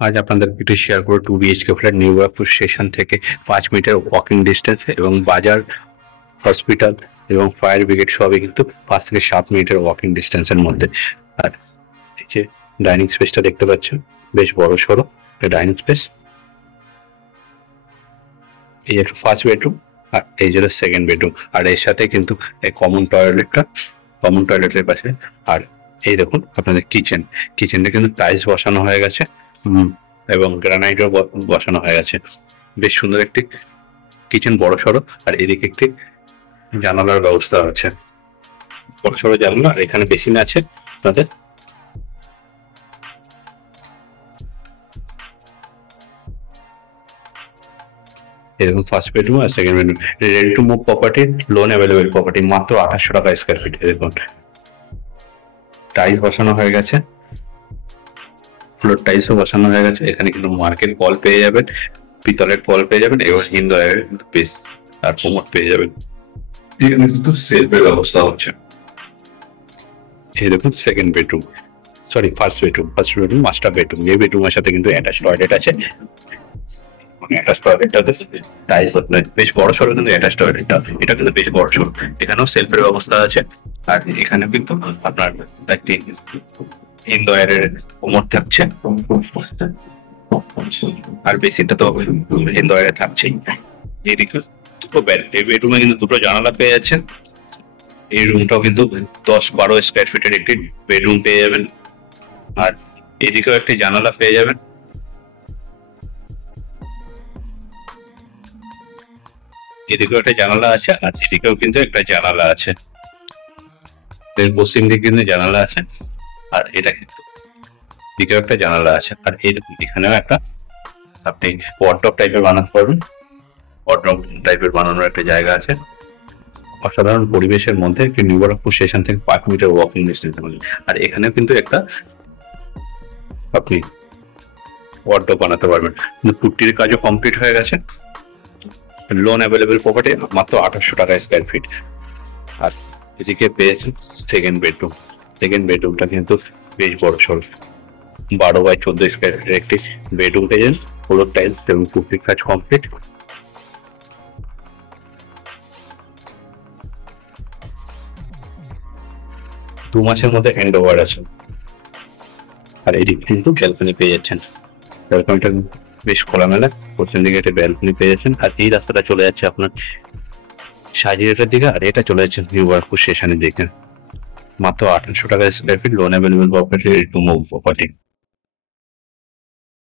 আজ আপনাদেরকে একটু শেয়ার করব 2 BHK flat new Barrackpore station থেকে 5 মিটার ওয়াকিং ডিস্টেন্সে এবং বাজার, হসপিটাল এবং ফায়ার ব্রিগেড সবই কিন্তু 5 থেকে 7 মিনিটের ওয়াকিং ডিস্টেন্সের মধ্যে। আর এই যে ডাইনিং স্পেসটা দেখতে পাচ্ছেন, বেশ বড় সড়ো একটা ডাইনিং স্পেস। এই একটা ফার্স্ট বেডরুম আর এই যে সেকেন্ড বেডরুম, আর এর সাথে কিন্তু এই কমন টয়লেটের পাশে। আর এই দেখুন আপনাদের কিচেনটা কিন্তু টাইলস বসানো হয়ে গেছে এবং গ্রানাইটও বসানো হয়ে গেছে। বেশ সুন্দর একটি কিচেন, বড় সড়ো। আর এদিকে একটি জানালার ব্যবস্থা আছে, বড় সড়ো জানালা। আর এখানে বেসিন আছে আপনাদের। এরকম ফার্স্ট বেডরুম আর second bedroom, ready to move property, loan available property, মাত্র 2800 টাকা স্কোয়ার ফিট। দেখুন টাইলস বসানো হয়ে গেছে, ফ্লোর টাইলসও বসানো হয়ে গেছে। এখানে কিন্তু মার্কেট কল পেয়ে যাবেন, পিতলের কল পেয়ে যাবেন এবং হিন্দু বেস আর কোমর পেয়ে যাবেন। এখানে কিন্তু সেলফের ব্যবস্থা হচ্ছে। এই দেখুন second bedroom, sorry first bedroom master bedroom. এই বেডরুমের সাথে কিন্তু অ্যাটাচ টয়লেট আছে। অ্যাটাচ টয়লেটটাতে টাইলস বেশ বড় সড়ো, কিন্তু অ্যাটাচ টয়লেটটা এটা কিন্তু বেশ বড় সড়ো। এখানেও সেলফের ব্যবস্থা আছে। আর এখানে কিন্তু আপনার একটি হিন্দুয়ারের কোমর থাকছে, আর বেসিনটা তো হিন্দুয়ারে থাকছেই। এইদিকে দুটো বেড, এই বেডরুমে কিন্তু দুটো জানালা পেয়ে যাচ্ছেন। এই রুমটাও কিন্তু 10-12 স্কোয়ার ফিটের একটি বেডরুম পেয়ে যাবেন। আর এদিকেও একটি জানালা পেয়ে যাবেন। এদিকেও একটা জানালা আছে আর এদিকেও কিন্তু একটা জানালা আছে। এর পশ্চিম দিকে কিন্তু জানালা আছে, আর এটা কিন্তু দিকেও একটা জানালা আছে। আর এখানেও একটা আপনি ওয়ার্ডরোব টাইপের বানাতে পারবেন, ওয়ার্ডরোব টাইপের বানানোর একটা জায়গা আছে। অসাধারণ পরিবেশের মধ্যে একটি নিউ ব্যারাকপুর স্টেশন থেকে 5 মিটার ওয়াকিং ডিস্টেন্স। আর এখানেও কিন্তু একটা আপনি ওয়ার্ডরোব বানাতে পারবেন। কিন্তু পুট্টির কাজও কমপ্লিট হয়ে গেছে। লোন অ্যাভেলেবেল প্রপার্টি, মাত্র 2800 টাকা স্কোয়ার ফিট। আর এদিকে পেয়েছেন সেকেন্ড বেডরুমটা কিন্তু বেশ বড় সড়ো, 12x14 স্কোয়ার ফিটের একটি বেডরুম পেয়েছেন। ফ্লোর টাইলস এবং পুট্টির কাজ কমপ্লিট। 2 মাসের মধ্যে হ্যান্ড ওভার আছে। আর এদিকে কিন্তু ব্যালকনি পেয়ে যাচ্ছেন, ব্যালকনিটা বেশ খোলামেলা। পশ্চিম দিকে একটা ব্যালকনি পেয়ে যাচ্ছেন। আর এই রাস্তাটা চলে যাচ্ছে আপনার সাজিয়াটার দিকে, আর এটা চলে যাচ্ছে নিউ ব্যারাকপুর স্টেশনের দিকে। মাত্র 2800 টাকা square feet, loan available property, ready to move property.